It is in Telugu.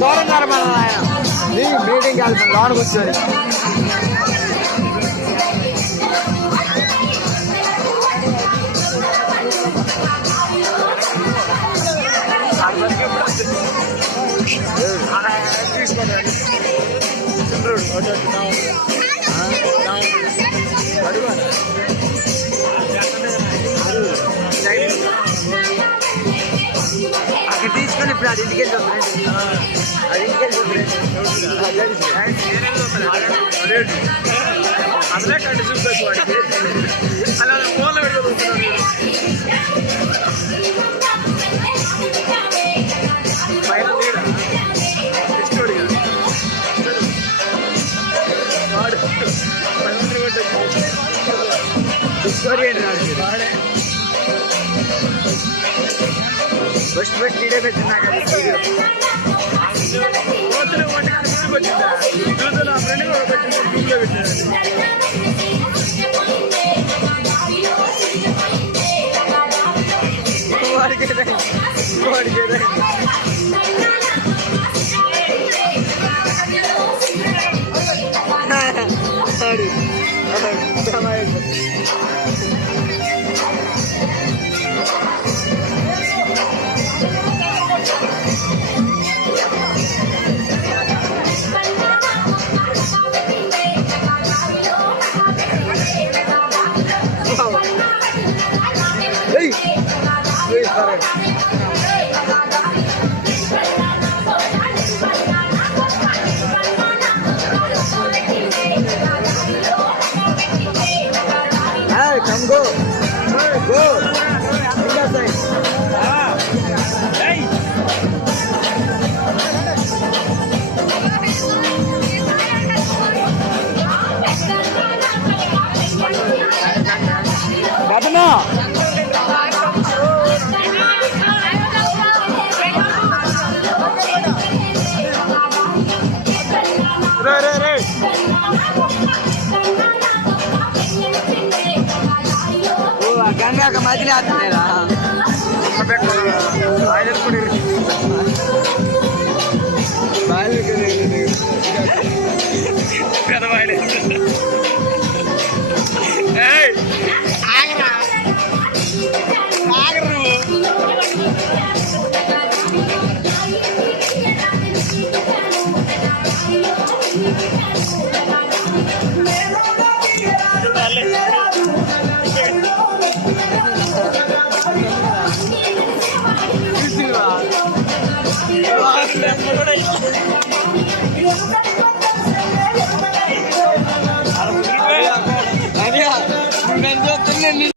దూరం మన ఆయన మీటింగ్కి వెళ్తాం లోన కూర్చొని అక్కడ తీసుకొని ఇప్పుడు అది ఇంటికి వెళ్తాం అది ఇంటికి అసలే కంటి చూసుకోవచ్చు వాడికి అలా ఫోన్లో పెట్టుకుంటున్నాను పైన తీరా ఇష్టోడిగా వాడు వాడే ఫస్ట్ పెట్టిడే పెట్టినా కదా వచ్చిందా నా ఫ్రెండ్ కూడా పెట్టిన గ్రూప్లో పెట్టాడు వాడికి come go go Gatana re Ganga का मजली आता है ना आयल पड़ी आयल के नहीं क्या तो oil A Agra Let's go.